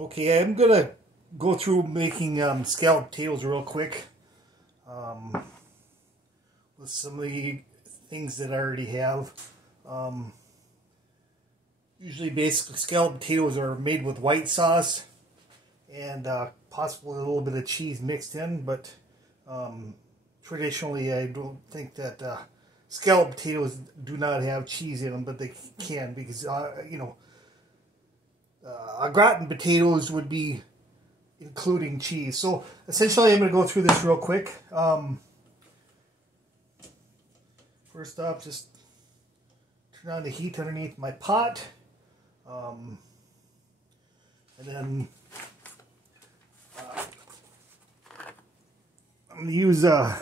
Okay, I'm gonna go through making scalloped potatoes real quick with some of the things that I already have. Usually, basically, scalloped potatoes are made with white sauce and possibly a little bit of cheese mixed in, but traditionally, I don't think that scalloped potatoes do not have cheese in them, but they can because au gratin potatoes would be including cheese. So essentially I'm going to go through this real quick. First off, just turn on the heat underneath my pot. And then I'm going to use a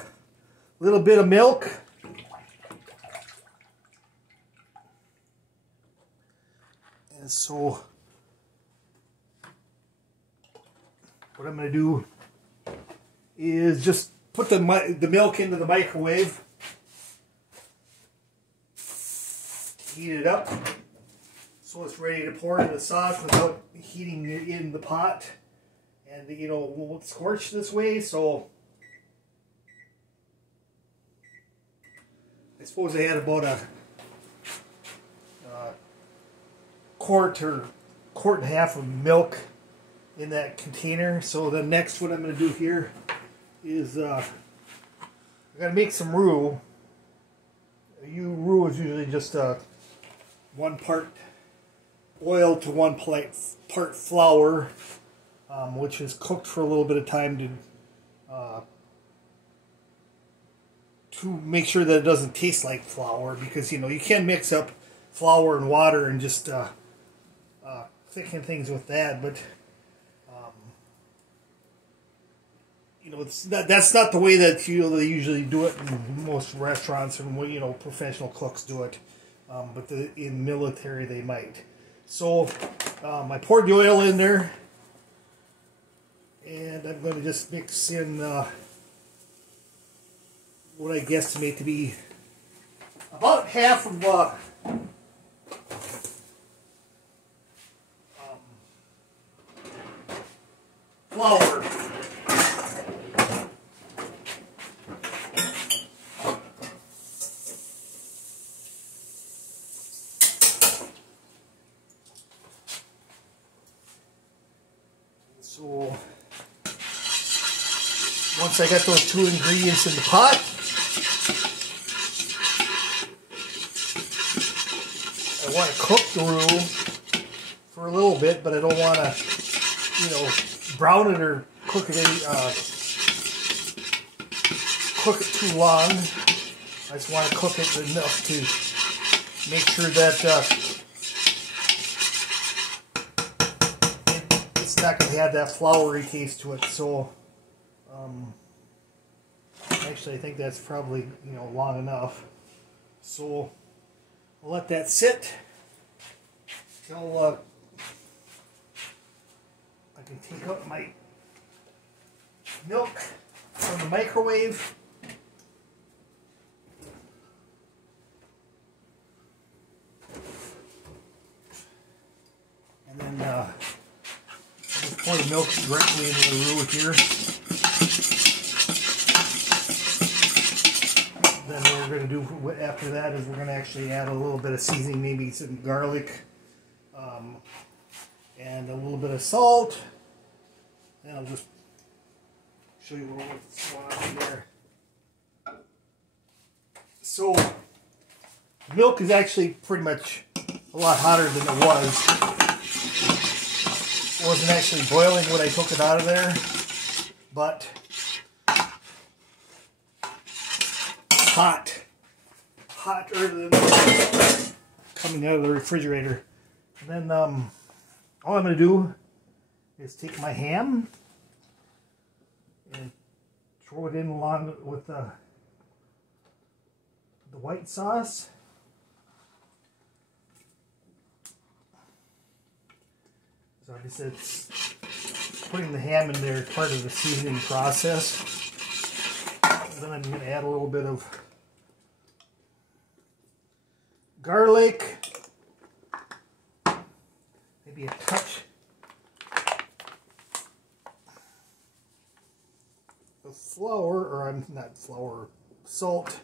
little bit of milk. And so what I'm going to do is just put the milk into the microwave, heat it up so it's ready to pour into the sauce without heating it in the pot, and won't scorch this way. So I suppose I had about a quart and a half of milk in that container. So the next, what I'm going to do here is I'm going to make some roux. Roux is usually just 1 part oil to 1 part flour, which is cooked for a little bit of time to make sure that it doesn't taste like flour, because you can mix up flour and water and just thicken things with that, but that's not the way that they usually do it in most restaurants and professional cooks do it, but in military they might. So I poured the oil in there, and I'm going to just mix in what I guesstimate to be about half of flour. So once I got those 2 ingredients in the pot, I want to cook the roux for a little bit, but I don't want to, brown it or cook it too long. I just want to cook it enough to make sure that it's not going to have that floury taste to it. So actually I think that's probably long enough. So I'll let that sit till I can take out my milk from the microwave. And then I'll just pour the milk directly into the roux here. Then what we're going to do after that is we're going to actually add a little bit of seasoning, maybe some garlic, and a little bit of salt. And I'll just show you what's going on there. So milk is actually pretty much a lot hotter than it was. It wasn't actually boiling when I took it out of there, but hotter than coming out of the refrigerator. And then all I'm going to do is take my ham and throw it in along with the white sauce. So like I said, putting the ham in there is part of the seasoning process. And then I'm going to add a little bit of garlic, maybe a touch flour, or I'm not flour, salt.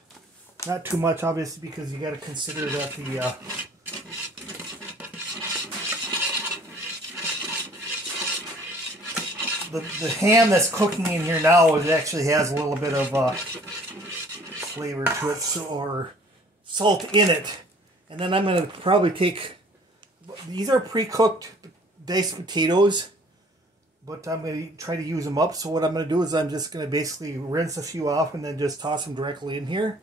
Not too much, obviously, because you got to consider that the ham that's cooking in here now, it actually has a little bit of flavor to it, so, or salt in it. And then I'm going to probably take, these are pre-cooked diced potatoes, but I'm going to try to use them up. So what I'm going to do is I'm just going to basically rinse a few off and then just toss them directly in here.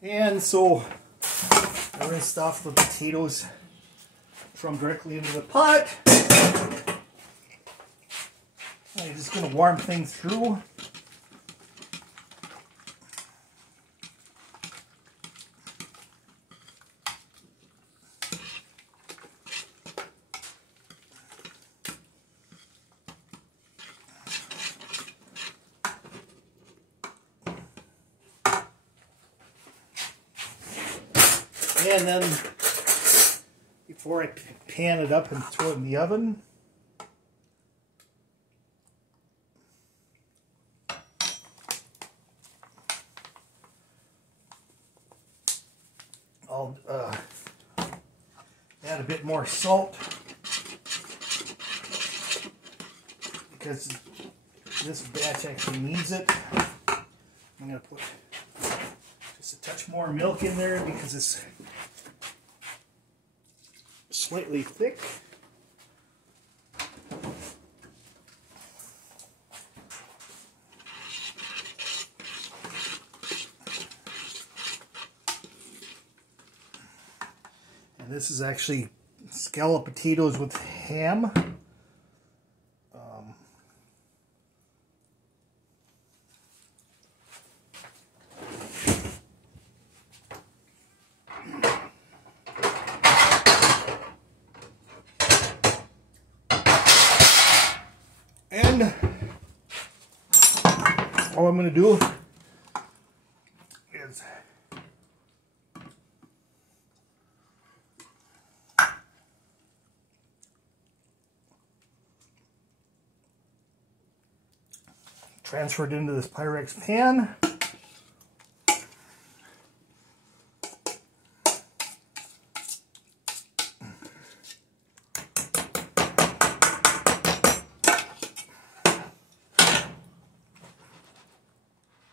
And so I rinsed off the potatoes from directly into the pot. I'm just going to warm things through. And then, before I pan it up and throw it in the oven, I'll add a bit more salt, because this batch actually needs it. I'm going to put just a touch more milk in there because it's slightly thick. And this is actually scalloped potatoes with ham. And all I'm going to do is transfer it into this Pyrex pan.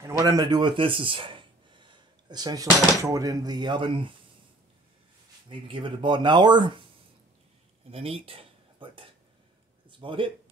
And what I'm going to do with this is essentially I throw it in the oven, maybe give it about an hour, and then eat. But that's about it.